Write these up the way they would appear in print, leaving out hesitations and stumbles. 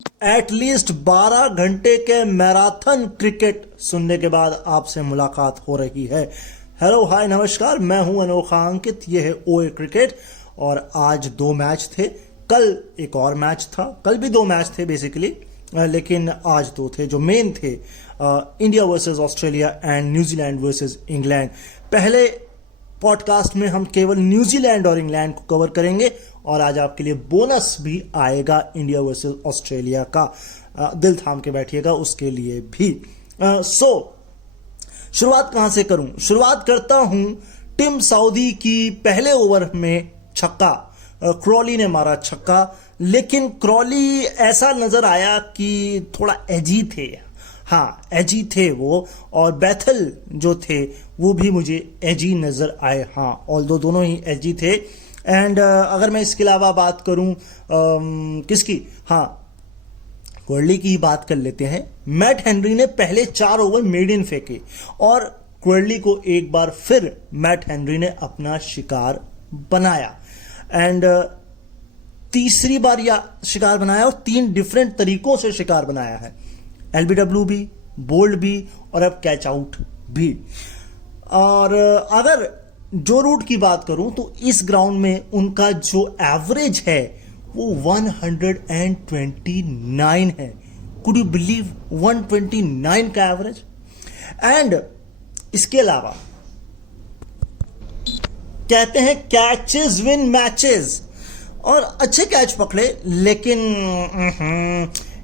At least 12 घंटे के marathon cricket सुनने के बाद आपसे मुलाकात हो रही है। हेलो हाय नमस्कार, मैं हूं अनोखा अंकित। यह है ओए क्रिकेट और आज दो मैच थे। कल एक और मैच था, कल भी दो मैच थे बेसिकली, लेकिन आज दो थे जो मेन थे। India versus Australia and New Zealand versus England. पहले पॉडकास्ट में हम केवल न्यूजीलैंड और इंग्लैंड को कवर करेंगे और आज आपके लिए बोनस भी आएगा इंडिया वर्सेस ऑस्ट्रेलिया का। दिल थाम के बैठिएगा उसके लिए भी। शुरुआत कहां से करूं? शुरुआत करता हूं टिम साउदी की पहले ओवर में छक्का। क्रॉली ने मारा छक्का, लेकिन क्रॉली ऐसा नजर आया कि थोड़ा एजी थे। हाँ, एजी थे वो, और बैथल जो थे वो भी मुझे एजी नजर आए। हाँ, ऑल्दो दोनों ही एजी थे। एंड अगर मैं इसके अलावा बात करूं किसकी, हाँ, क्वर्ली की ही बात कर लेते हैं। मैट हेनरी ने पहले 4 ओवर मेडिन फेंके और क्वर्ली को एक बार फिर मैट हेनरी ने अपना शिकार बनाया। एंड तीसरी बार यह शिकार बनाया और 3 डिफरेंट तरीकों से शिकार बनाया है। एलबीडब्ल्यू भी, बोल्ड भी और अब कैच आउट भी। और अगर जो रूट की बात करूं तो इस ग्राउंड में उनका जो एवरेज है वो 129 है। कुड यू बिलीव 129 का एवरेज। एंड इसके अलावा कहते हैं कैचेस विन मैचेस, और अच्छे कैच पकड़े, लेकिन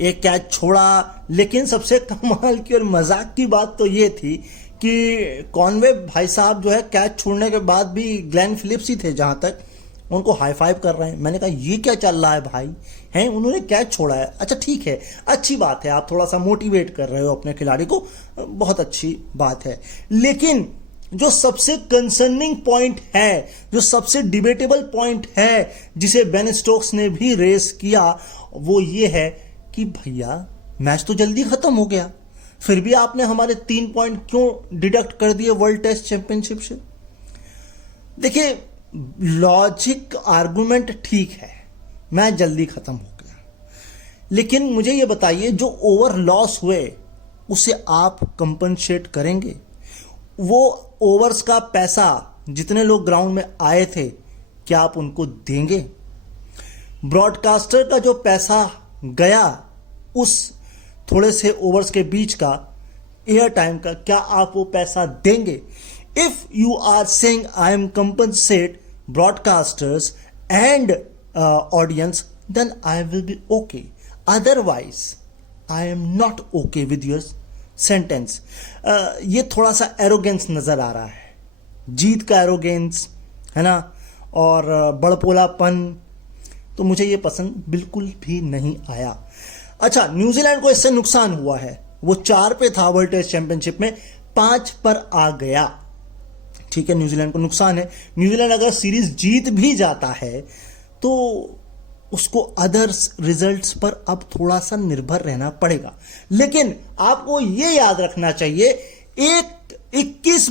एक कैच छोड़ा। लेकिन सबसे कमाल की और मजाक की बात तो ये थी कि कॉनवे भाई साहब जो है कैच छोड़ने के बाद भी ग्लेन फिलिप्स ही थे जहां तक, उनको हाई फाइव कर रहे हैं। मैंने कहा ये क्या चल रहा है भाई, हैं उन्होंने कैच छोड़ा है। अच्छा ठीक है, अच्छी बात है, आप थोड़ा सा मोटिवेट कर रहे हो अपने खिलाड़ी को, बहुत अच्छी बात है। लेकिन जो सबसे कंसर्निंग पॉइंट है, जो सबसे डिबेटेबल पॉइंट है, जिसे बेन स्टोक्स ने भी रेस किया, वो ये है कि भैया मैच तो जल्दी खत्म हो गया, फिर भी आपने हमारे 3 पॉइंट क्यों डिडक्ट कर दिए वर्ल्ड टेस्ट चैंपियनशिप से? देखिए, लॉजिक आर्गुमेंट ठीक है, मैच जल्दी खत्म हो गया, लेकिन मुझे यह बताइए जो ओवर लॉस हुए उसे आप कंपनसेट करेंगे? वो ओवर्स का पैसा जितने लोग ग्राउंड में आए थे, क्या आप उनको देंगे? ब्रॉडकास्टर का जो पैसा गया उस थोड़े से ओवर्स के बीच का, एयर टाइम का, क्या आप वो पैसा देंगे? If you are saying I am compensate broadcasters and audience, then I will be okay. Otherwise I am not okay with your sentence. ये थोड़ा सा एरोगेंस नजर आ रहा है, जीत का एरोगेंस है ना, और बड़पोलापन, तो मुझे ये पसंद बिल्कुल भी नहीं आया। अच्छा, न्यूजीलैंड को इससे नुकसान हुआ है, वो 4 पे था वर्ल्ड टेस्ट चैंपियनशिप में, 5 पर आ गया। ठीक है, न्यूजीलैंड को नुकसान है। न्यूजीलैंड अगर सीरीज जीत भी जाता है तो उसको अदर्स रिजल्ट्स पर अब थोड़ा सा निर्भर रहना पड़ेगा। लेकिन आपको ये याद रखना चाहिए, 21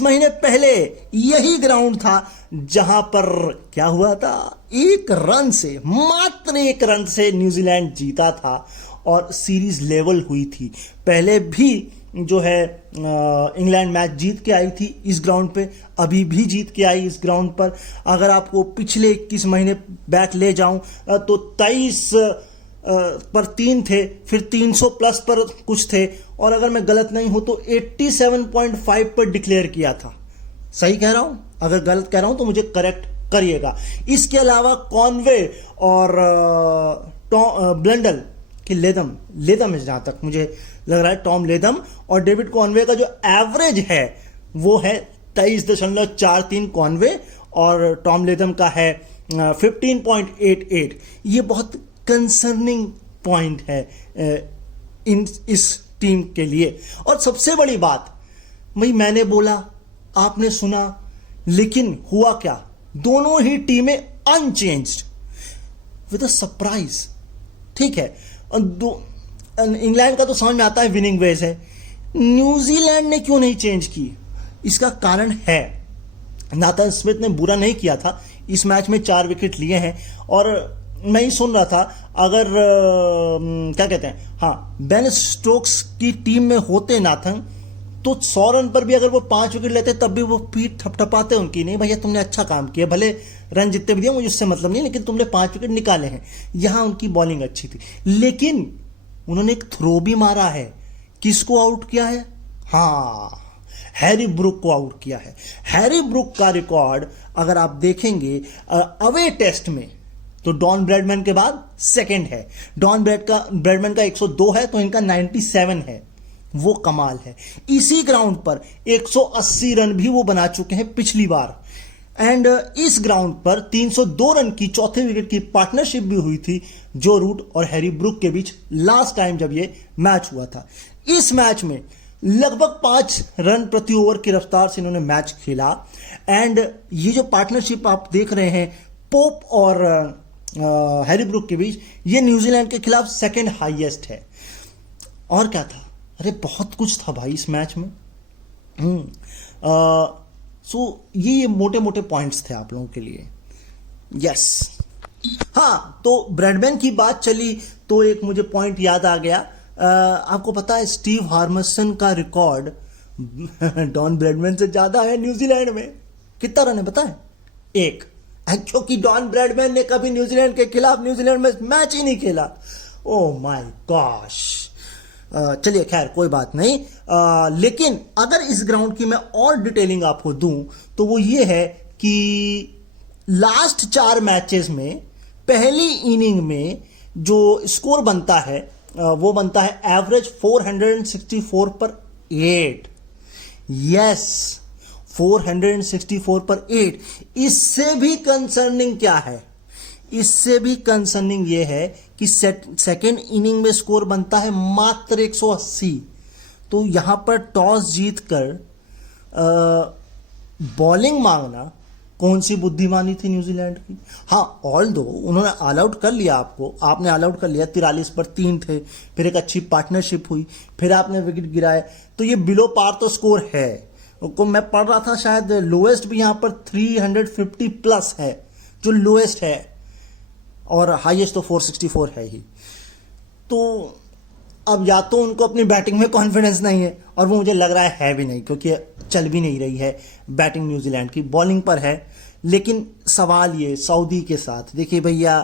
महीने पहले यही ग्राउंड था जहां पर क्या हुआ था, मात्र एक रन से न्यूजीलैंड जीता था और सीरीज लेवल हुई थी। पहले भी जो है इंग्लैंड मैच जीत के आई थी इस ग्राउंड पे, अभी भी जीत के आई इस ग्राउंड पर। अगर आपको पिछले 21 महीने बैक ले जाऊं तो 23 पर 3 थे, फिर 300 प्लस पर कुछ थे, और अगर मैं गलत नहीं हूं तो 87.5 पर डिक्लेयर किया था। सही कह रहा हूं? अगर गलत कह रहा हूं तो मुझे करेक्ट करिएगा। इसके अलावा कॉनवे और ब्लंडल कि लेदम है जहां तक मुझे लग रहा है, टॉम लेदम और डेविड कॉनवे का जो एवरेज है वो है 23.43 कॉनवे, और टॉम लेदम का है 15.88। ये बहुत कंसर्निंग पॉइंट है इस टीम के लिए। और सबसे बड़ी बात, भाई मैंने बोला, आपने सुना, लेकिन हुआ क्या? दोनों ही टीमें अनचेंज्ड विद अ सरप्राइज। ठीक है, इंग्लैंड का तो समझ में आता है विनिंग वेज है, न्यूजीलैंड ने क्यों नहीं चेंज की? इसका कारण है, नाथन स्मिथ ने बुरा नहीं किया था, इस मैच में 4 विकेट लिए हैं और मैं ही सुन रहा था, अगर क्या कहते हैं, हाँ, बेन स्टोक्स की टीम में होते नाथन, तो 100 रन पर भी अगर वो 5 विकेट लेते तब भी वो पीठ थपथपाते उनकी, नहीं भैया तुमने अच्छा काम किया, भले रन जितने भी दिए मुझे उससे मतलब नहीं, लेकिन तुमने 5 विकेट निकाले हैं। यहां उनकी बॉलिंग अच्छी थी, लेकिन उन्होंने एक थ्रो भी मारा है। किसको आउट किया है? हाँ, हैरी ब्रुक को आउट किया है। हैरी ब्रुक का रिकॉर्ड अगर आप देखेंगे अवे टेस्ट में, तो डॉन ब्रैडमैन के बाद सेकंड है। डॉन ब्रैडमैन का 102 है, तो इनका 97 है। वो कमाल है। इसी ग्राउंड पर 180 रन भी वो बना चुके हैं पिछली बार, एंड इस ग्राउंड पर 302 रन की चौथे विकेट की पार्टनरशिप भी हुई थी जो रूट और हैरी ब्रुक के बीच लास्ट टाइम जब ये मैच हुआ था। इस मैच में लगभग 5 रन प्रति ओवर की रफ्तार से इन्होंने मैच खेला, एंड ये जो पार्टनरशिप आप देख रहे हैं पोप और हैरी ब्रुक के बीच, ये न्यूजीलैंड के खिलाफ सेकंड हाईएस्ट है। और क्या था, अरे बहुत कुछ था भाई इस मैच में। सो ये मोटे मोटे पॉइंट्स थे आप लोगों के लिए। यस, हाँ, तो ब्रैडमैन की बात चली तो एक मुझे पॉइंट याद आ गया। आपको पता है स्टीव हार्मसन का रिकॉर्ड डॉन ब्रैडमैन से ज्यादा है न्यूजीलैंड में। कितना रन है पता है? 1। क्योंकि डॉन ब्रैडमैन ने कभी न्यूजीलैंड के खिलाफ न्यूजीलैंड में मैच ही नहीं खेला। Oh my gosh. चलिए खैर कोई बात नहीं, लेकिन अगर इस ग्राउंड की मैं और डिटेलिंग आपको दूं तो वो ये है कि लास्ट 4 मैचेस में पहली इनिंग में जो स्कोर बनता है वो बनता है एवरेज 464 पर 8। यस, 464 पर 8। इससे भी कंसर्निंग क्या है? इससे भी कंसर्निंग ये है कि सेकेंड इनिंग में स्कोर बनता है मात्र 180। तो यहां पर टॉस जीतकर बॉलिंग मांगना कौन सी बुद्धिमानी थी न्यूजीलैंड की? हाँ, ऑल दो उन्होंने ऑल आउट कर लिया, आपने ऑल आउट कर लिया, 43 पर 3 थे, फिर एक अच्छी पार्टनरशिप हुई, फिर आपने विकेट गिराए, तो ये बिलो पार तो स्कोर है। को मैं पढ़ रहा था शायद लोएस्ट भी यहां पर 350 प्लस है, जो लोएस्ट है, और हाईएस्ट तो 464 है ही। तो अब या तो उनको अपनी बैटिंग में कॉन्फिडेंस नहीं है, और वो मुझे लग रहा है भी नहीं, क्योंकि चल भी नहीं रही है बैटिंग न्यूजीलैंड की, बॉलिंग पर है। लेकिन सवाल ये सऊदी के साथ, देखिए भैया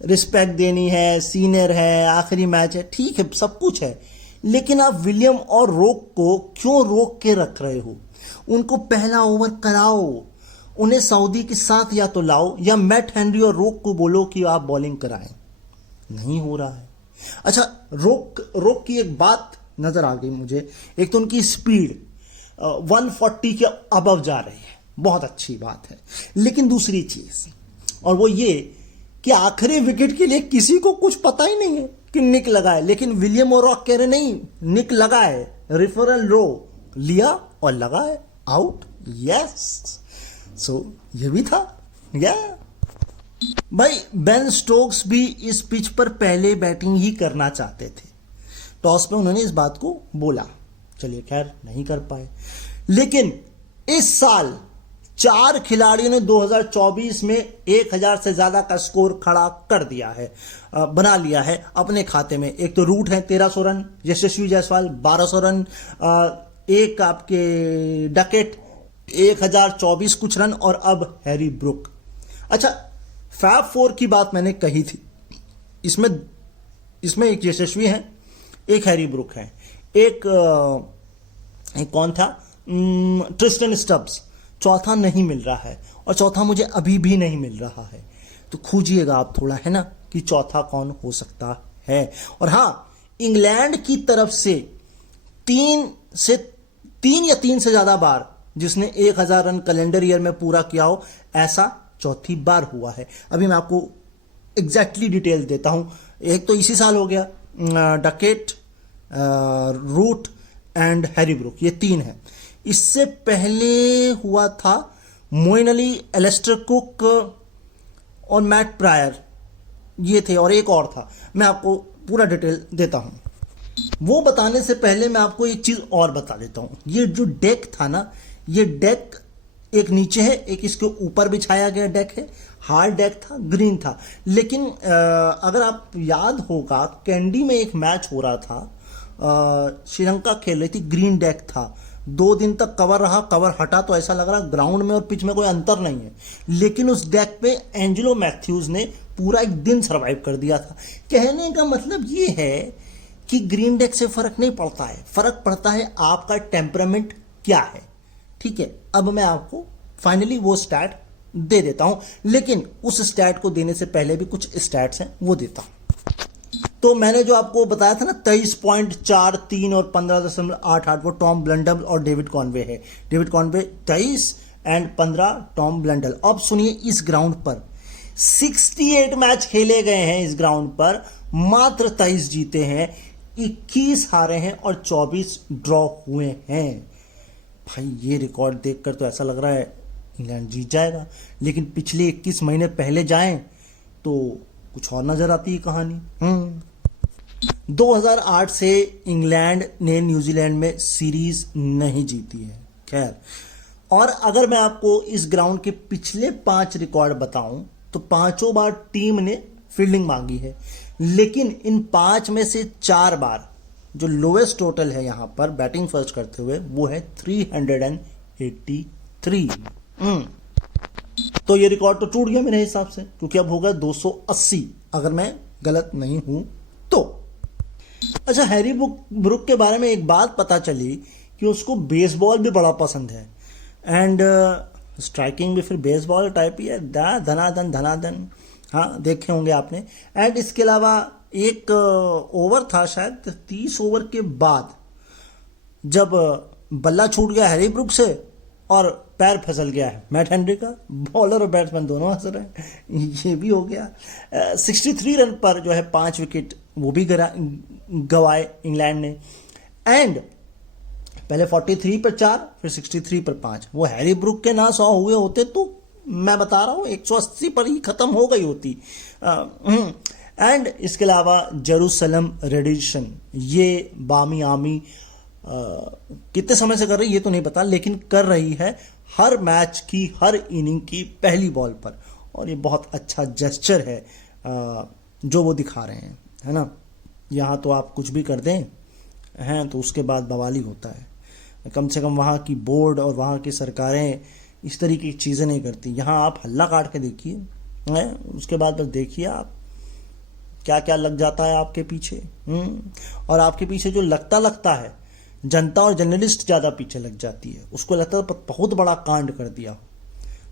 रिस्पेक्ट देनी है, सीनियर है, आखिरी मैच है, ठीक है, सब कुछ है, लेकिन आप विलियम और रोक को क्यों रोक के रख रहे हो? उनको पहला ओवर कराओ, उन्हें सऊदी के साथ या तो लाओ, या मैट हेनरी और रोक को बोलो कि आप बॉलिंग कराएं। नहीं हो रहा है। अच्छा, रोक की एक बात नजर आ गई मुझे, एक तो उनकी स्पीड 140 के अबव जा रही है, बहुत अच्छी बात है, लेकिन दूसरी चीज, और वो ये कि आखिरी विकेट के लिए किसी को कुछ पता ही नहीं है कि निक लगाए, लेकिन विलियम और रॉक कह रहे नहीं, निक लगाए, रिफरल रो लिया और लगाए, आउट। यस, सो ये भी था। या भाई, बेन स्टोक्स भी इस पिच पर पहले बैटिंग ही करना चाहते थे, टॉस में उन्होंने इस बात को बोला, चलिए खैर नहीं कर पाए। लेकिन इस साल 4 खिलाड़ियों ने 2024 में 1000 से ज्यादा का स्कोर खड़ा कर दिया है, बना लिया है अपने खाते में। एक तो रूट है 1300 रन, यशस्वी जायसवाल 1200 रन, एक आपके डकेट 1024 कुछ रन, और अब हैरी ब्रुक। अच्छा, फैब 4 की बात मैंने कही थी, इसमें एक यशस्वी है, एक हैरी ब्रुक है, एक कौन था, ट्रिस्टन स्टब्स, चौथा नहीं मिल रहा है, और चौथा मुझे अभी भी नहीं मिल रहा है। तो खोजिएगा आप थोड़ा, है ना, कि चौथा कौन हो सकता है। और हाँ, इंग्लैंड की तरफ से 3 या 3 से ज्यादा बार जिसने 1000 रन कैलेंडर ईयर में पूरा किया हो, ऐसा चौथी बार हुआ है। अभी मैं आपको एग्जैक्टली डिटेल देता हूं। एक तो इसी साल हो गया, Duckett, Root and Harry Brook, ये 3 है। इससे पहले हुआ था मोइन अली, एलेस्टर कुक और मैट प्रायर, ये थे, और एक और था, मैं आपको पूरा डिटेल देता हूं। वो बताने से पहले मैं आपको एक चीज और बता देता हूं। ये जो डेक था ना, ये डेक एक नीचे है, एक इसके ऊपर बिछाया गया डेक है। हार्ड डेक था, ग्रीन था। लेकिन अगर आप याद होगा, कैंडी में एक मैच हो रहा था, श्रीलंका खेल रही थी, ग्रीन डेक था। 2 दिन तक कवर रहा, कवर हटा तो ऐसा लग रहा ग्राउंड में और पिच में कोई अंतर नहीं है। लेकिन उस डेक पे एंजेलो मैथ्यूज ने पूरा एक दिन सर्वाइव कर दिया था। कहने का मतलब ये है कि ग्रीन डेक से फर्क नहीं पड़ता है, फर्क पड़ता है आपका टेम्परामेंट क्या है। ठीक है, अब मैं आपको फाइनली वो स्टैट दे देता हूं, लेकिन उस स्टैट को देने से पहले भी कुछ स्टैट्स हैं वो देता हूं। तो मैंने जो आपको बताया था ना 23.43 और 15.88, वो टॉम ब्लंडल और डेविड कॉनवे है। David Conway 23 and 15 Tom Blundell. अब सुनिए, इस ग्राउंड पर 68 मैच खेले गए हैं, इस ग्राउंड पर मात्र 23 जीते हैं, 21 हारे हैं और 24 ड्रॉ हुए हैं। भाई ये रिकॉर्ड देखकर तो ऐसा लग रहा है इंग्लैंड जीत जाएगा, लेकिन पिछले 21 महीने पहले जाएं तो कुछ और नजर आती है कहानी। 2008 से इंग्लैंड ने न्यूजीलैंड में सीरीज नहीं जीती है। खैर, और अगर मैं आपको इस ग्राउंड के पिछले 5 रिकॉर्ड बताऊं तो 5 बार टीम ने फील्डिंग मांगी है, लेकिन इन 5 में से 4 बार जो लोएस्ट टोटल है यहां पर बैटिंग फर्स्ट करते हुए वो है 383। तो ये रिकॉर्ड तो टूट गया मेरे हिसाब से, क्योंकि अब होगा 280 अगर मैं गलत नहीं हूं तो। अच्छा, हैरी ब्रुक के बारे में एक बात पता चली कि उसको बेसबॉल भी बड़ा पसंद है, एंड स्ट्राइकिंग भी फिर बेसबॉल टाइप ही है, धनाधन धनाधन। हाँ, देखे होंगे आपने। एंड इसके अलावा एक ओवर था शायद 30 ओवर के बाद, जब बल्ला छूट गया हैरी ब्रुक से और पैर फिसल गया है मैट हेनरी का, बॉलर और बैट्समैन दोनों हंस रहे हैं, ये भी हो गया। 63 रन पर जो है 5 विकेट वो भी गवाए इंग्लैंड ने। एंड पहले 43 पर 4, फिर 63 पर 5। वो हैरी ब्रुक के ना 100 हुए होते तो मैं बता रहा हूँ 180 पर ही खत्म हो गई होती। एंड इसके अलावा जेरूसलम रेडिशन, ये बामी आमी कितने समय से कर रही ये तो नहीं पता, लेकिन कर रही है हर मैच की, हर इनिंग की पहली बॉल पर, और ये बहुत अच्छा जेस्चर है जो वो दिखा रहे हैं, है ना। यहाँ तो आप कुछ भी कर दें हैं तो उसके बाद बवाली होता है। कम से कम वहाँ की बोर्ड और वहाँ की सरकारें इस तरीके की चीज़ें नहीं करती। यहाँ आप हल्ला काट के देखिए, उसके बाद बस देखिए आप क्या क्या लग जाता है आपके पीछे। और आपके पीछे जो लगता है, जनता और जर्नलिस्ट ज़्यादा पीछे लग जाती है, उसको लगता है बहुत बड़ा कांड कर दिया,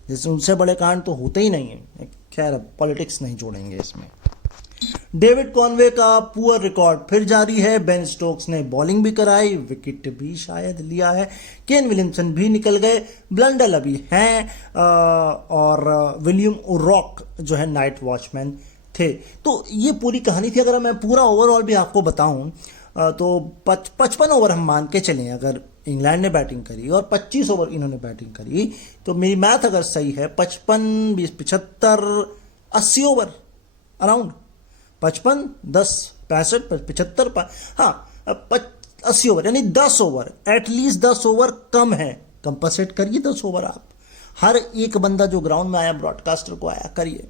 जैसे उनसे बड़े कांड तो होते ही नहीं है। खैर, अब पॉलिटिक्स नहीं जोड़ेंगे इसमें। डेविड कॉनवे का पुअर रिकॉर्ड फिर जारी है। बेन स्टोक्स ने बॉलिंग भी कराई, विकेट भी शायद लिया है, केन विलियमसन भी निकल गए, ब्लंडल अभी हैं, और विलियम ओरॉक जो है नाइट वॉचमैन थे। तो ये पूरी कहानी थी। अगर मैं पूरा ओवरऑल भी आपको बताऊं तो 55 ओवर हम मान के चलें अगर इंग्लैंड ने बैटिंग करी और 25 ओवर इन्होंने बैटिंग करी, तो मेरी मैथ अगर सही है 55, 20, 75, 80 ओवर अराउंड 55, 10, 65, 75, हाँ 80 ओवर, यानी 10 ओवर, एटलीस्ट 10 ओवर कम है। कंपनसेट करिए 10 ओवर आप, हर एक बंदा जो ग्राउंड में आया ब्रॉडकास्टर को आया करिए।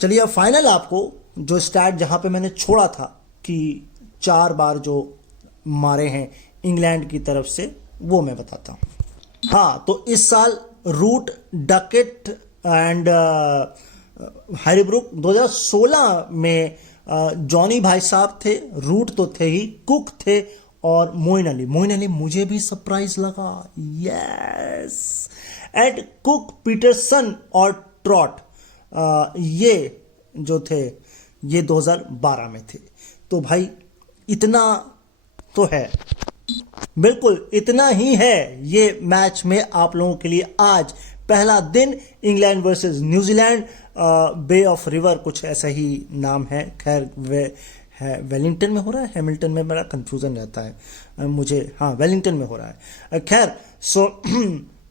चलिए, अब फाइनल आपको जो स्टैट जहां पे मैंने छोड़ा था कि 4 बार जो मारे हैं इंग्लैंड की तरफ से, वो मैं बताता हूं। हाँ, तो इस साल Root, Duckett and Harry Brook 2016 में जॉनी भाई साहब थे, रूट तो थे ही, कुक थे और मोइन अली मुझे भी सरप्राइज लगा, यस। एंड कुक, पीटरसन और ट्रॉट ये जो थे ये 2012 में थे। तो भाई इतना तो है, बिल्कुल इतना ही है ये मैच में आप लोगों के लिए। आज पहला दिन England versus New Zealand, bay of river कुछ ऐसा ही नाम है। खैर, वे है वेलिंगटन में हो रहा है, हैमिल्टन में बड़ा कंफ्यूजन रहता है मुझे, हाँ वेलिंगटन में हो रहा है। खैर, सो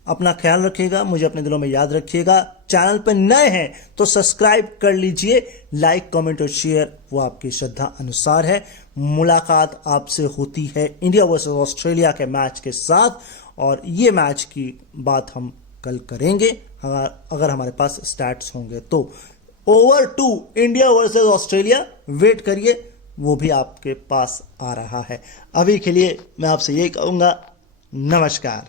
अपना ख्याल रखिएगा, मुझे अपने दिलों में याद रखिएगा। चैनल पर नए हैं तो सब्सक्राइब कर लीजिए, लाइक, कमेंट और शेयर वो आपकी श्रद्धा अनुसार है। मुलाकात आपसे होती है इंडिया वर्सेस ऑस्ट्रेलिया के मैच के साथ, और ये मैच की बात हम कल करेंगे अगर हमारे पास स्टैट्स होंगे तो। Over 2 India versus Australia, wait करिए, वो भी आपके पास आ रहा है। अभी के लिए मैं आपसे यही कहूंगा, नमस्कार।